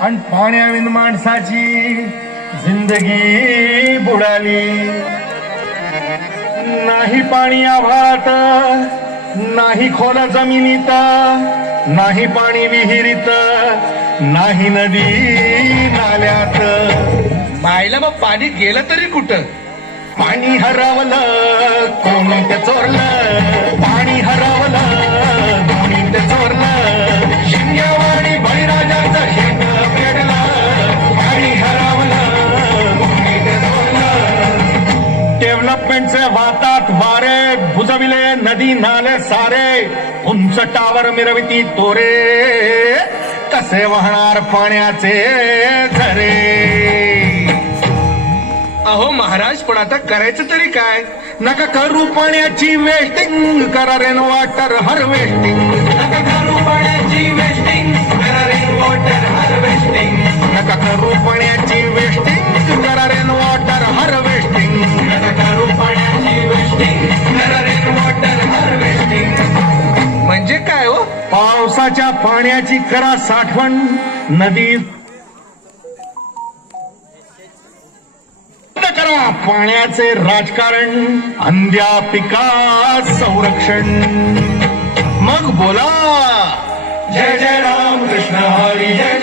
आणि पाण्याविन माणसाची जिंदगी बुडाली. नाही पाणी आभाळात, नाही खोल जमिनीत, नाही पाणी विहिरीत, नाही नदी नाल्यात. बायला मग पाणी गेलं तरी कुठं? पाणी हरवलं कोणी ते चोरलं, पाणी हरवलं कोणी ते चोरलं. शिंगेवाडी बळीराजाचं शेत पेडलं, पाणी हरवलं कोणी ते चोरलं. डेव्हलपमेंटचे वातात वारे बुजविले नदी नाले सारे, उंच टावर मिरविती तोरे, कसे वाहणार पाण्याचे झरे. अहो महाराज, पण आता करायचं तरी काय? नका करू पाण्याची वेस्टिंग, करा रेन वॉटर हार्वेस्टिंग. नका करू पाण्याची वेस्टिंग, करा रेन वॉटर हार्वेस्टिंग. नका करू पाण्याची वेस्टिंग, करा रेन वॉटर हार्वेस्टिंग. नका करू पाण्याची वेस्टिंग, करा रेन वॉटर हार्वेस्टिंग. म्हणजे काय हो? पावसाच्या पाण्याची करा साठवण, नदीत करा पाण्याचे राजकारण, अंध्या पिका संरक्षण. मग बोला, जय जय राम कृष्ण हरी जय